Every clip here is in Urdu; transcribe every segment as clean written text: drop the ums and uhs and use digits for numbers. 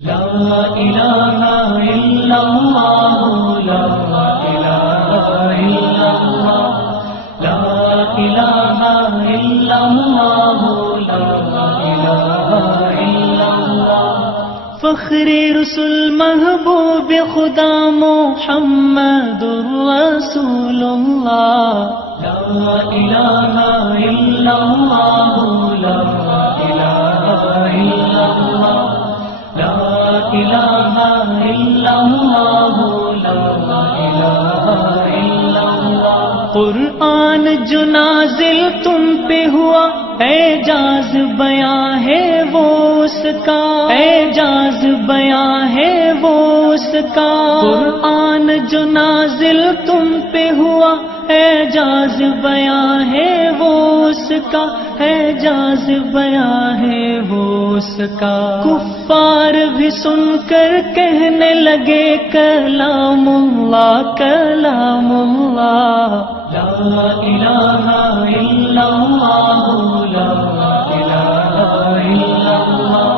لا الہ الا اللہ لا الہ الا اللہ لا الہ الا اللہ لا الہ الا اللہ فخر رسول محبوب خدا محمد رسول اللہ لا الہ الا اللہ لا الہ الا اللہ لا الہ الا اللہ لا الہ الا اللہ قرآن جو نازل تم پہ ہوا اعجاز بیاں ہے وہ اس کا اعجاز بیاں ہے وہ اس کا قرآن جو نازل تم پہ ہوا اعجاز بیاں ہے وہ اس کا اعجاز بیاں ہے وہ اس کا کفار بھی سن کر کہنے لگے کلام اللہ کلام اللہ لا الہ الا اللہ لا الہ الا اللہ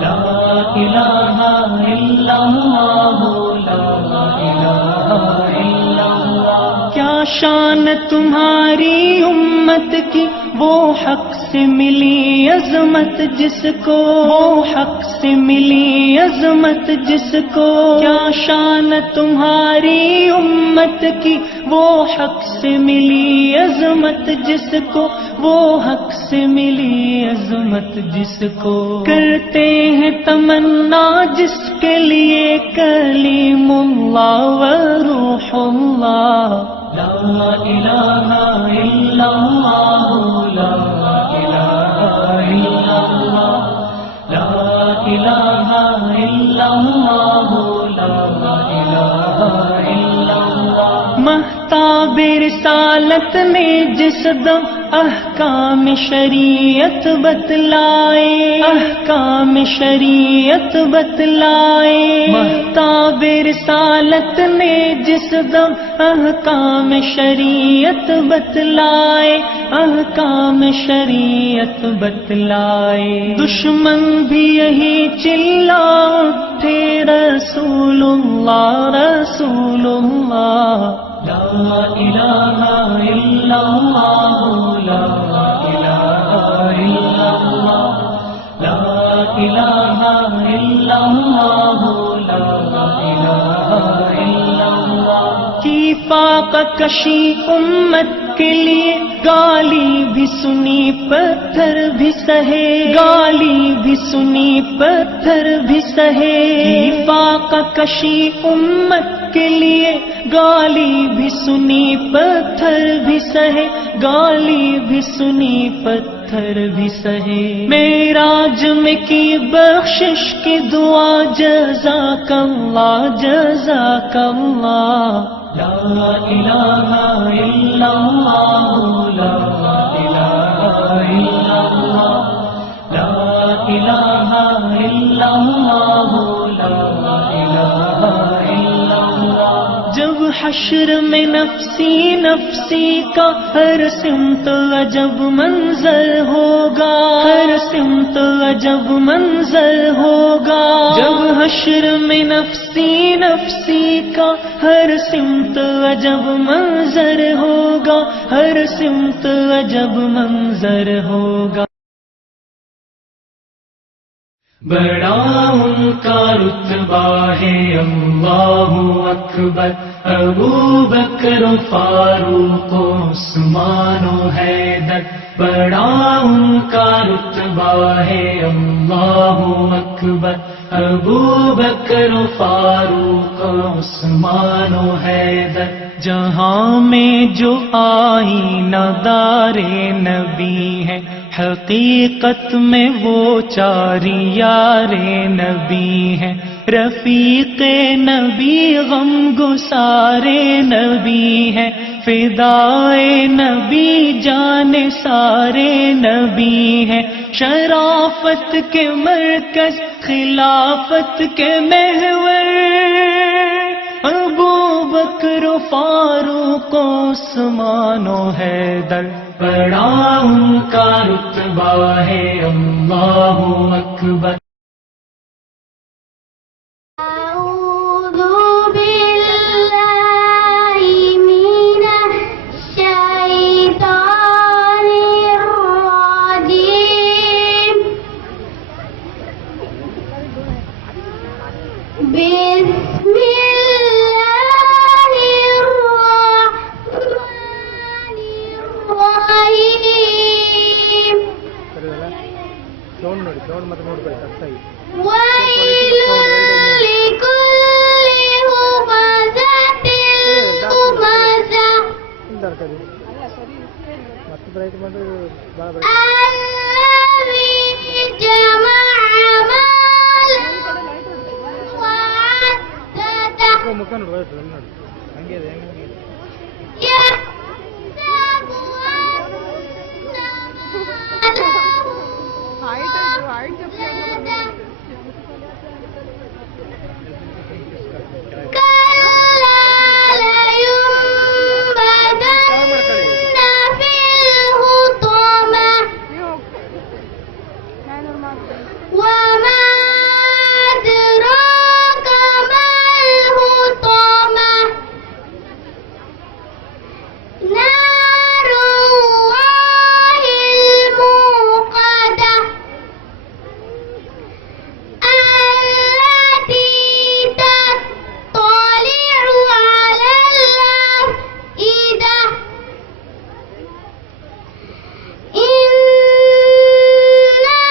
لا الہ الا اللہ لا الہ الا اللہ کیا شان تمہاری امت کی وہ حق سے ملی عظمت جس کو وہ حق سے ملی عظمت جس کو کیا شان تمہاری امت کی وہ حق سے ملی عظمت جس کو وہ حق سے ملی عظمت جس کو کرتے ہیں تمنا جس کے لیے کلیم اللہ و روح اللہ لا الہ الا اللہ لا الہ الا اللہ لا الہ الا اللہ لا الہ الا اللہ مہتاب رسالت نے جس دم احکام شریعت بتلائے احکام شریعت بتلائے مہتاب رسالت نے جس دم احکام شریعت بتلائے احکام شریعت بتلائے دشمن بھی یہی چلا اٹھے رسول اللہ رسول اللہ لا الہ الا اللہ لا الہ الا اللہ لا الہ الا اللہ لا الہ الا اللہ کی فاقہ کشی امت کے لیے گالی بھی سنی پتھر بھی سہے گالی بھی سنی پتھر بھی سہے کی فاقہ کشی امت کے لیے گالی بھی سنی پتھر بھی سہے گالی بھی سنی پتھر بھی سہے معراج میں کی بخشش کی دعا جزاک اللہ جزاک اللہ لا الہ الا اللہ لا الہ الا اللہ لا الہ الا اللہ لا الہ الا اللہ جب حشر میں نفسی نفسی کا ہر سمت عجب منظر ہوگا ہر سمت عجب منظر ہوگا جب حشر میں نفسی نفسی کا ہر سمت عجب منظر ہوگا ہر سمت عجب منظر ہوگا بڑا ان کا رتبہ ہے اللہ اکبر ابو بکر و فاروق و عثمان و حیدر بڑا ان کا رتبہ ہے اللہ اکبر ابو بکر و فاروق و عثمان و حیدر جہاں میں جو آئینہ دار نبی ہے حقیقت میں وہ چار یار نبی ہے رفیق نبی غم گسار نبی ہے فدائے نبی جان سارے نبی ہے شرافت کے مرکز خلافت کے محور ابو بکر فاروق عثمان و حیدر بڑا ان کا رتبہ ہے اللہ اکبر بسم الله الرحمن الرحيم ويل لكل همزة لمزة الذي جمع مالا وعدده يحسب كلا لينبذن في الحطمة وما أدراك ما الحطمة نار الله الموقدة التي تطلع على الأفئدة إنها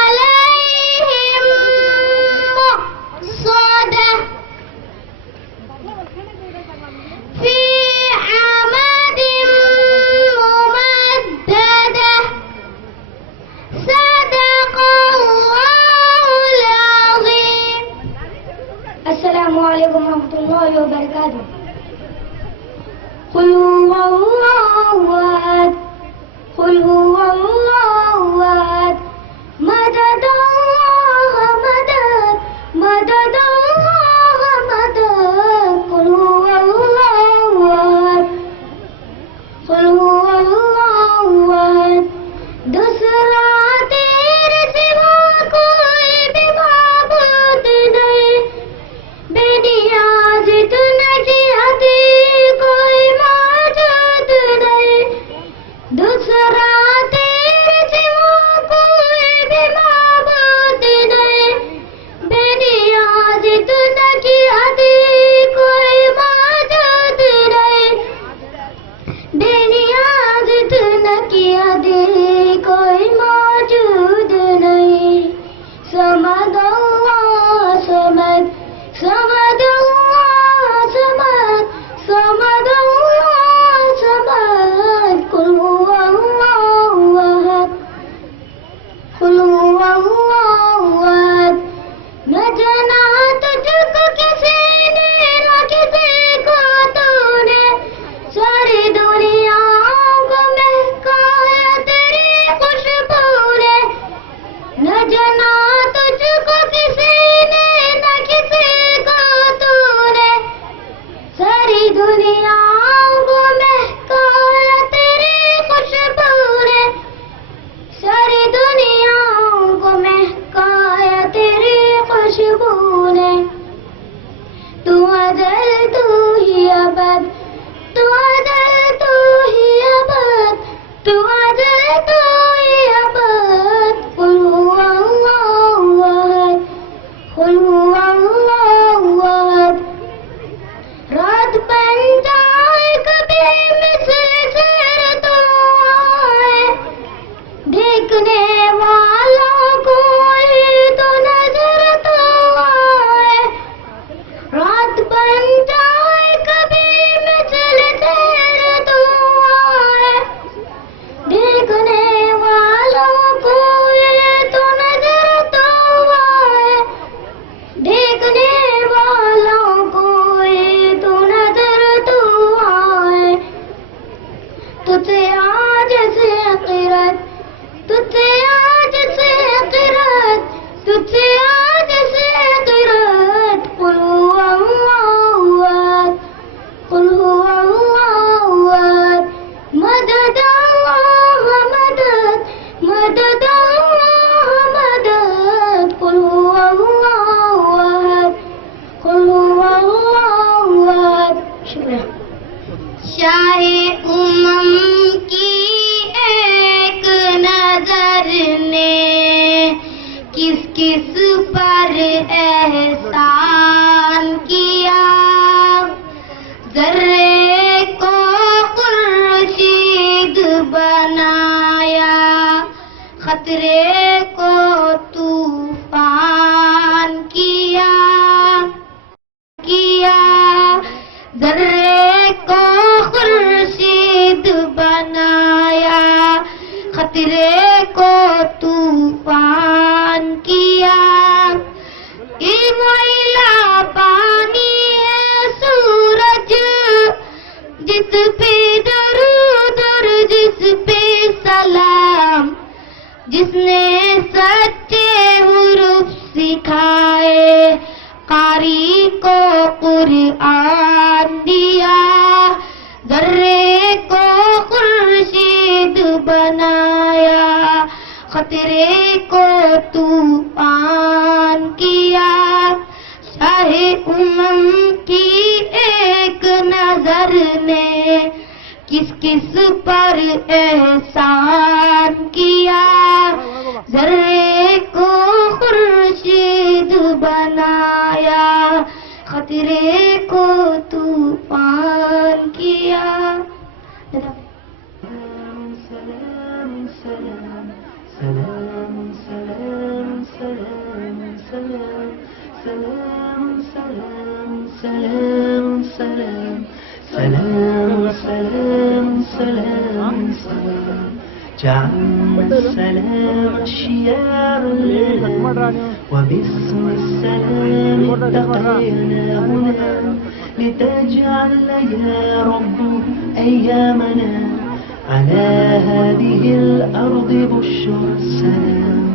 عليهم مؤصدة في عمد ممددة صدق الله العظيم. السلام عليكم ورحمة الله وبركاته. قل هو الله أحد قل هو الله أحد مدد الله مدد مدد الله مدد قل هو الله أحد قل هو الله أحد دوسرا تیرے سوا کوئی بھی معبود نہیں بے نیاز تو نہ کی عطی کوئی موجود نہیں دوسرا تیرے سوا کوئی بھی معبود نہیں بے نیاز تو نہ کی عطی کوئی موجود نہیں بے نیاز تو نہ کی عطی کوئی موجود نہیں سمد اللہ سمد سمد اللہ سمد سمد اللہ سمد قل هو الله أحد قل هو الله أحد نہ جانا تجھ کو کسی نے نہ کسی کو تو نے ساری دنیا کو مہکایا تیری خوشبو نے نہ جانا تجھ کو کسی نے نہ کسی کو تو نے ساری دنیا کو مہکایا تیری خوشبو نے ساری دنیا کو مہکایا تیری خوشبو نے تو ازل تو ہی ابد تو ازل تو ہی ابد تو ازل تو ہی ابد قل هو الله أحد قل هو الله أحد رات بن جائے کبھی مثل سیر تو آئے دیکھنے والوں کو تو نظر تو آئے رات بن جائے کبھی مثل سیر تو آئے دیکھنے والوں کو تو نظر تو آئے دیکھنے والوں کو تو نظر تو آئے تجھ سے آج سے قرت تجھ سے آج سے قرت تجھ سے آج سے قرت قل هو الله أحد قل هو الله أحد مدد الله مدد مدد الله مدد قل هو الله أحد قل هو الله أحد شکریہ شاہ امم کی ایک نظر نے کس کس پر احسان کیا ذرے کو خورشید بنایا خطرے کو طوفان کیا ذرے کو خورشید بنایا خطرے کو طوفان کیا یہ موئلہ پانی ہے سورج جس پہ درود اور جس پہ سلام جس نے سچے حروف سکھائے قاری کو قرآن دیا ذرے کو خورشید بنایا خطرے کو طوفان کیا شاہ امم کی ایک نظر نے کس کس پر احسان کیا ذرے کو خورشید بنایا خطرے کو طوفان کیا سلام سلام سلام سلام سلام سلام سلام سلام سلام سلام سلام سلام سلام سلام جعلنا السلام شيار لنا وباسم السلام اتقينا هنا لتجعل يا رب أيامنا على هذه الأرض بشرى السلام.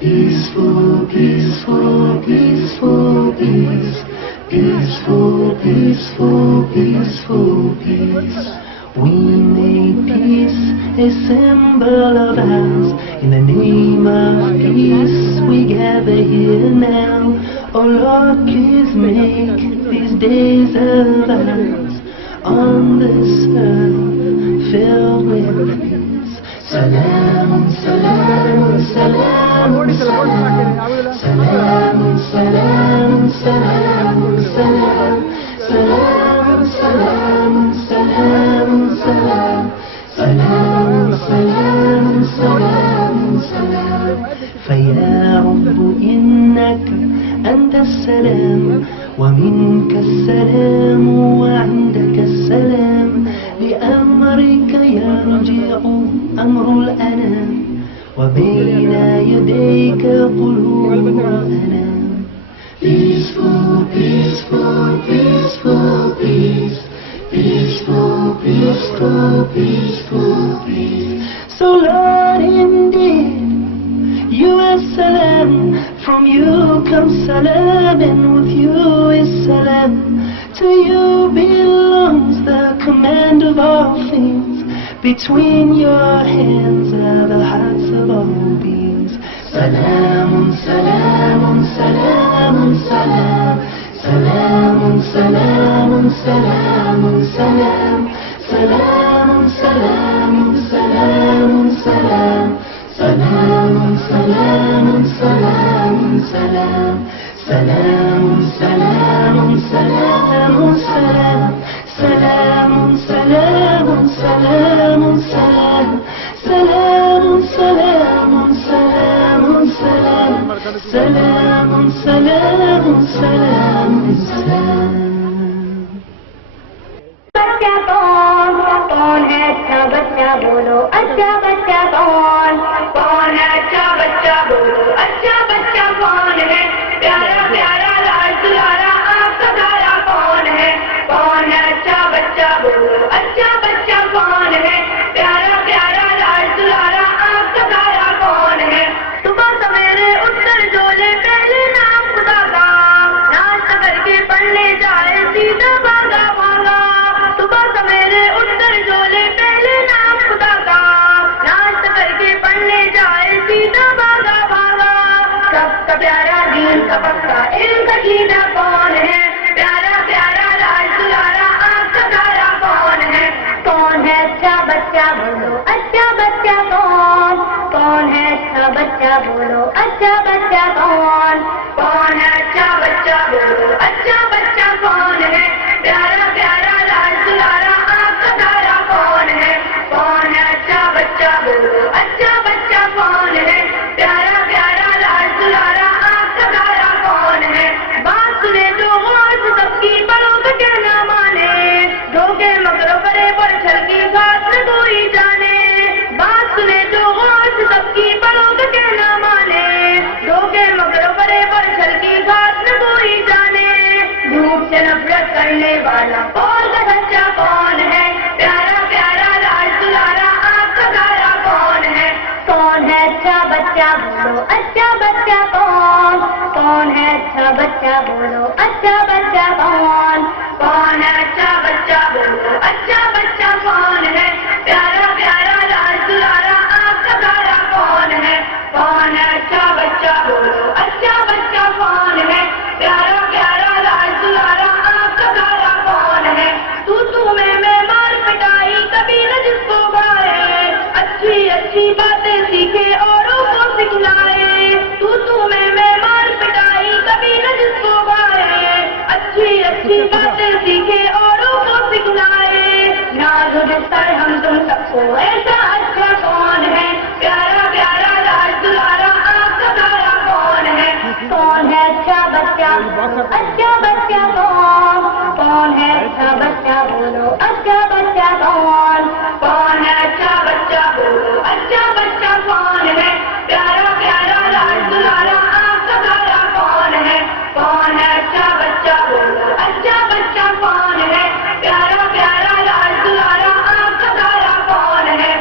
Peaceful, peaceful, peaceful, peace. Peaceful, peaceful, peaceful, peace. We make peace a symbol of ours. In the name of peace we gather here now. Oh Lord, please make these days of ours on this earth filled with peace. Salam, salam, salam, salam, salam, salam, salam, salam, salam, salam, salam, salam, salam, salam, salam, salam. فيا رب إنك أنت السلام ومنك السلام وعندك السلام لأمرك يرجع أمر الأنام وبين يديك قلوب الأنام. Peaceful, peaceful, peaceful, peace. Peaceful, peaceful, peaceful, peace. So Lord, indeed, you are salam, from you comes salam, and with you is salam. To you belongs the command of all things. Between your hands are the hearts of all beings. Salamun, salamun, salamun, salam. Salamun, salamun, salamun, salam. Salamun, salamun, salamun, salam. Salamun, salamun, salamun, salam. Salamun, salamun, salamun, salam. Salamun, salamun, salamun, salam. Salamun, salamun, salamun, salam. Salamun, salamun, salamun, salam. بچہ کون ہے اچھا بچہ بولو اچھا بچہ کون ہے اچھا بچہ بولو اچھا بچہ کون ہے پیارا پیارا لال دلارا آپ کا دارا کون ہے اچھا بچہ بولو اچھا بچہ کون ہے پیارا پیارا لال دلارا آپ کا دارا کون ہے صبح سویرے اٹھ کر جولے پہلے نام خدا کا ناچ کر کے پڑھنے جائے سیدھا بھاگا بھاگا صبح سویرے اٹھ کر جولے پہلے نام خدا کا ناچ کر کے پڑھنے جائے سیدھا بھاگا بھاگا سب کا پیارا دین کا پکا علم کا سیدھا کون ہے پیارا پیارا لاج دلارا آپ کا دارا کون ہے اچھا بچہ بولو اچھا بچہ کون ہے اچھا بچہ بولو اچھا بچہ کون ہے اچھا بچہ بولو اچھا بچہ کون ہے پیارا پیارا لاڈ دلارا آنکھ کا تارا کون ہے اچھا بچہ بولو اچھا بچہ کون ہے پیارا پیارا لاڈ دلارا آنکھ کا تارا کون ہے بات سنے تو غور سے سب کی بڑوں کا کہنا مانے دھوکے مکروں کرے پر چھل کی بات نہ کوئی جانے بات سنے تو غور سے سب کی بڑوں کا کہنا مانے دھوکے مکروں کرے پر چھل کی بات نہ کوئی جانے دھوپ سے نفرت کرنے والا اور کا سچا کون ہے پیارا پیارا لاڈ دلارا آنکھ کا تارا کون ہے اچھا بچہ بولو اچھا بچہ کون ہے اچھا بچہ بولو اچھا بچہ کون ہے اچھا بچہ بولو اچھا بچہ کون ہے پیارا پیارا لاڈ دلارا آنکھ کا تارا کون ہے اچھا بچہ بولو اچھا بچہ کون ہے پیارا پیارا لاڈ دلارا آنکھ کا تارا کون ہے تو میں مار پٹائی کبھی نہ جس کو بھائے اچھی اچھی باتیں سیکھے اوروں کو سکھلائے تو میں مار پٹائی کبھی نہ جس کو بھائے اچھی اچھی باتیں سیکھے اوروں کو سکھلائے ناز بستر ہم تم سب کو ایسا اچھا کون ہے پیارا پیارا لاڈ دلارا آنکھ کا تارا کون ہے اچھا بچہ اچھا بچہ کون ہے اچھا بچہ بولو اچھا بچہ کون ہے اچھا بچہ بولو اچھا بچہ کون ہے پیارا پیارا لاڈ دلارا آنکھ کا تارا کون ہے اچھا بچہ بولو اچھا بچہ کون ہے پیارا پیارا لاڈ دلارا آنکھ کا تارا کون ہے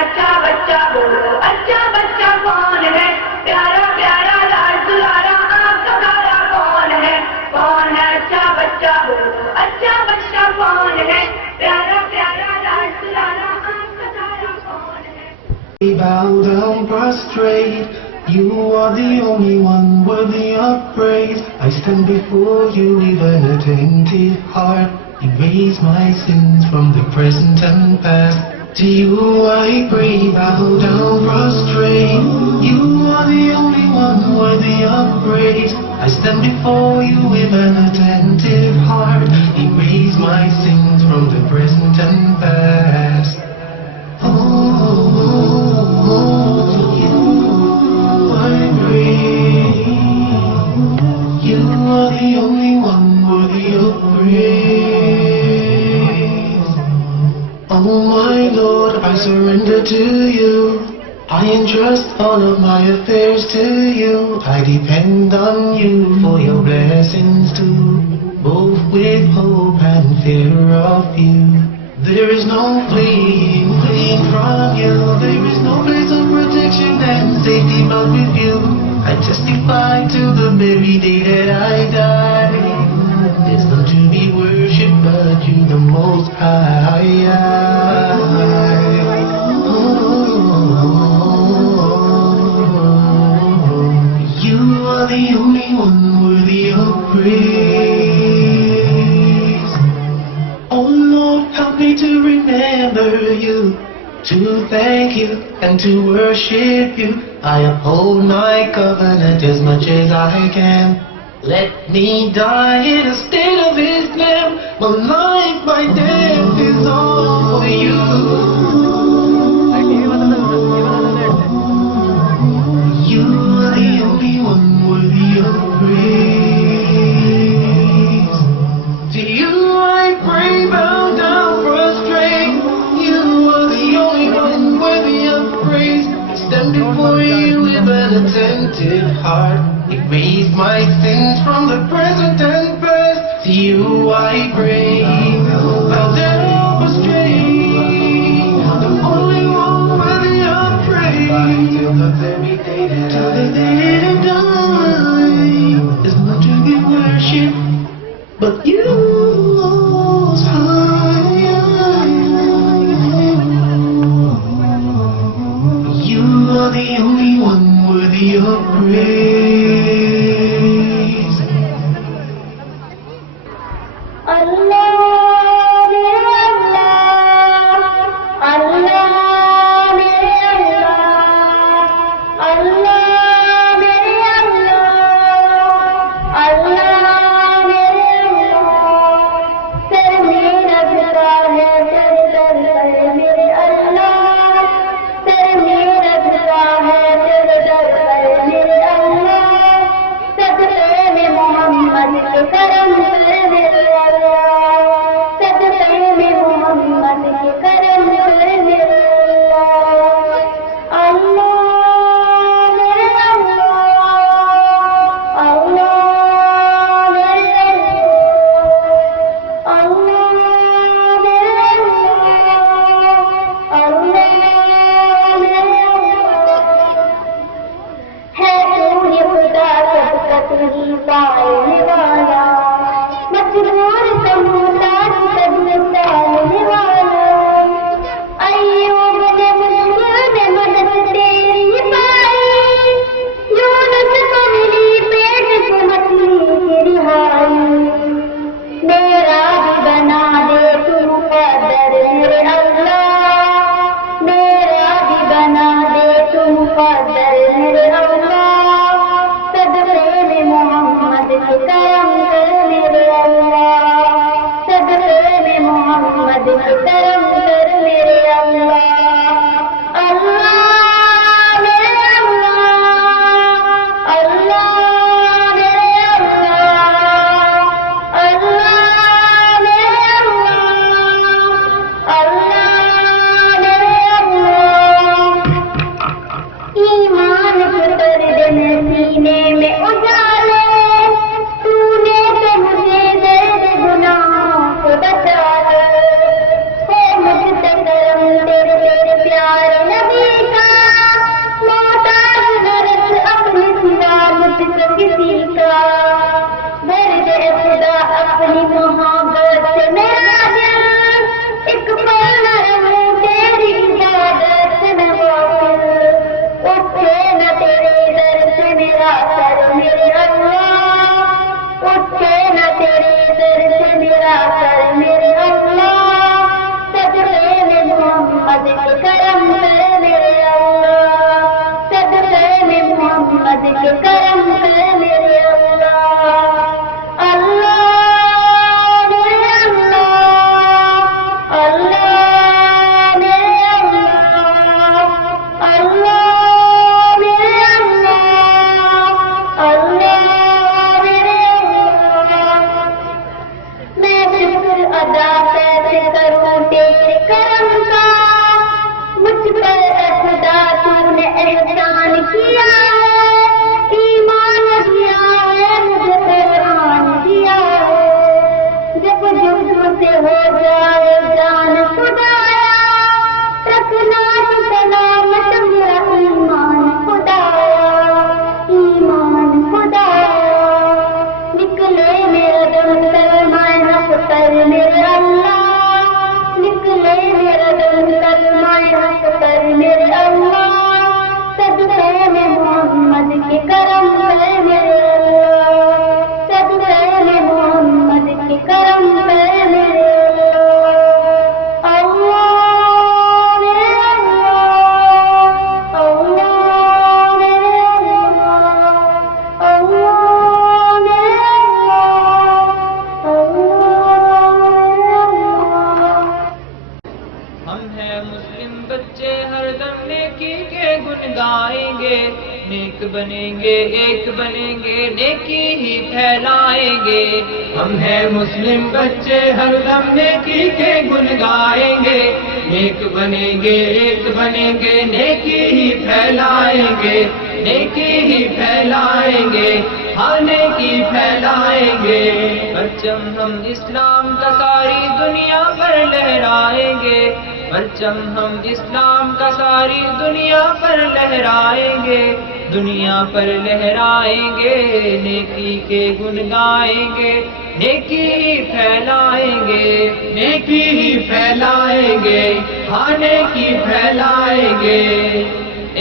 اچھا بچہ بولو اچھا بچہ کون ہے پیارا پیارا لاڈ دلارا آنکھ کا تارا کون ہے اچھا بچہ بولو اچھا بچہ کون ہے پیارا پیارا لاڈ دلارا آنکھ کا تارا کون ہے We bow down prostrate, you are the only one worthy of praise. I stand before you with an attentive heart. Erase my sins from the present and past. To you I pray, bow down prostrate. You are the only one worthy of praise. I stand before you with an attentive heart. Erase my sins from the present and past. Oh, you I pray. You are the only one worthy of praise. Oh my Lord, I surrender to you. I entrust all of my affairs to you. I depend on you for your blessings too, both with hope and fear of you. There is no fleeing from you. There is no place of protection and safety but with you. I testify to the very day that I die. There's none to be worshipped but you, the Most High. You are the only one worthy of praise. Oh Lord, help me to remember you, to thank you and to worship you. I uphold my covenant as much as I can. Let me die in a state of Islam. My life, my death is all for you. You are the only one worthy of praise. To you I pray, bow down prostrate. You are the only one worthy of praise. I stand before you with an attentive heart. Erase my sins from the present and past. To you I pray, bow down prostrate. The only one worthy of praise. Till the very day that I die, there's none to be worshipped but you, Most High. You are the only one worthy of praise. Allah, Allah, Allah, Allah, گے ایک بنیں گے نیکی ہی پھیلائیں گے. ہم ہیں مسلم بچے ہر دم نیکی کے گن گائیں گے. نیک بنیں گے ایک بنیں گے نیکی ہی پھیلائیں گے. نیکی ہی پھیلائیں گے ہاں نیکی پھیلائیں گے. پرچم ہم اسلام کا ساری دنیا پر لہرائیں گے. پرچم ہم اسلام کا ساری دنیا پر لہرائیں گے. دنیا پر لہرائیں گے نیکی کے گن گائیں گے. نیکی ہی پھیلائیں گے. نیکی ہی پھیلائیں گے ہاں نیکی پھیلائیں گے.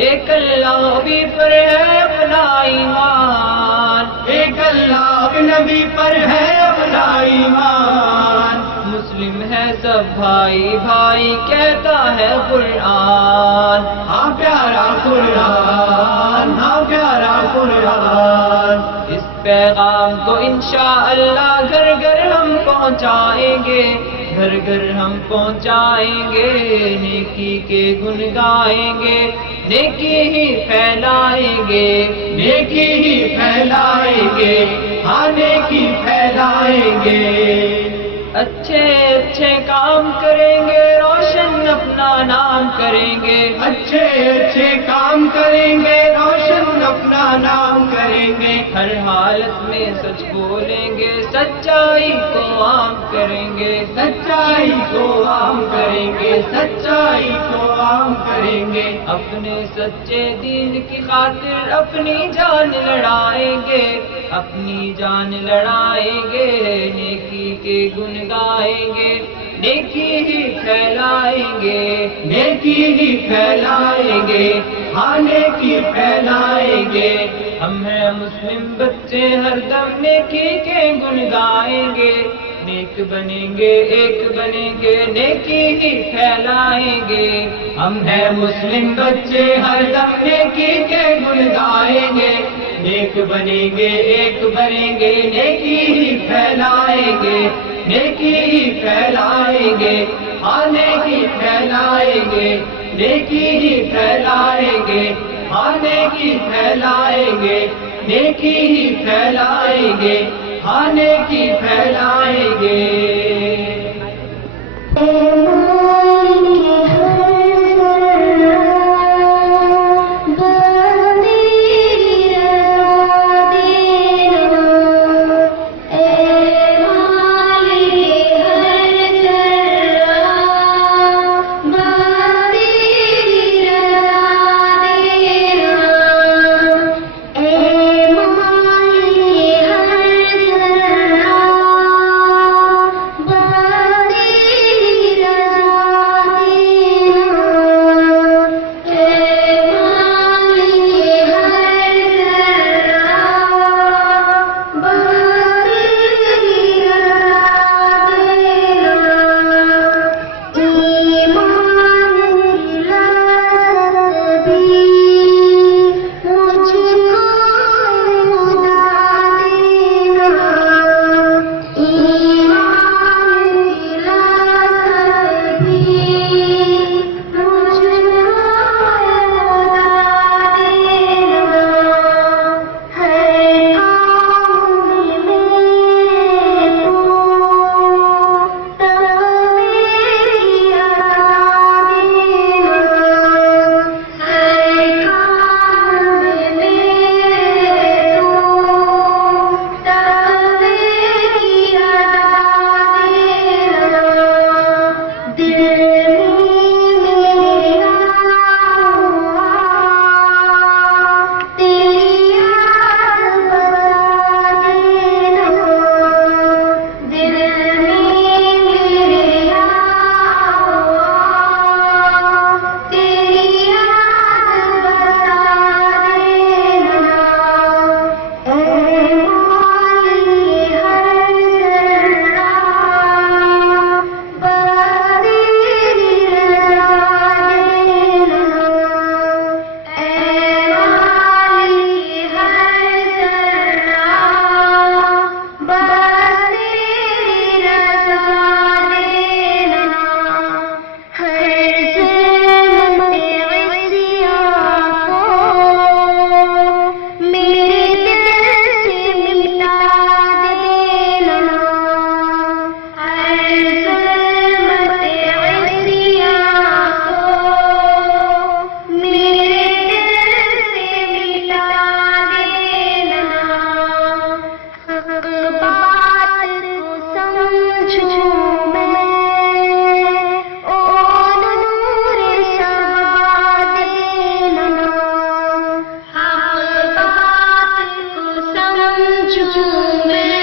ایک اللہ بھی پر ہے اپنا ایمان. ایک اللہ نبی پر ہے اپنا ایمان. مسلم ہے سب بھائی بھائی کہتا ہے قرآن. ہاں پیارا قرآن ہاں پیارا قرآن. اس پیغام کو انشاءاللہ گھر گھر ہم پہنچائیں گے. گھر گھر ہم پہنچائیں گے. نیکی کے گن گائیں گے. نیکی ہی پھیلائیں گے. نیکی ہی پھیلائیں گے ہاں نیکی پھیلائیں گے. اچھے اچھے کام کریں گے روشن اپنا نام کریں گے. اچھے اچھے کام کریں گے روشن اپنا نام کریں گے. ہر حالت میں سچ بولیں گے سچائی کو عام کریں گے. سچائی کو عام کریں گے. سچائی کو عام کریں گے. اپنے سچے دین کی خاطر اپنی جان لڑائیں گے. اپنی جان لڑائیں گے. نیکی کے گن گائیں گے. نیکی ہی پھیلائیں گے. نیکی ہی پھیلائیں گے ہاں نیکی پھیلائیں گے. ہم ہیں مسلم بچے ہر دم نیکی کے گن گائیں گے. نیک بنیں گے ایک بنیں گے نیکی ہی پھیلائیں گے. ہم ہیں مسلم بچے ہر دم نیکی کے گن گائیں گے. نیک بنیں گے ایک بنیں گے نیکی ہی پھیلائیں گے. نیکی ہی پھیلائیں گے ہاں نیکی پھیلائیں گے. نیکی ہی پھیلائیں گے ہاں نیکی پھیلائیں گے. نیکی ہی پھیلائیں گے ہاں نیکی پھیلائیں گے. چومے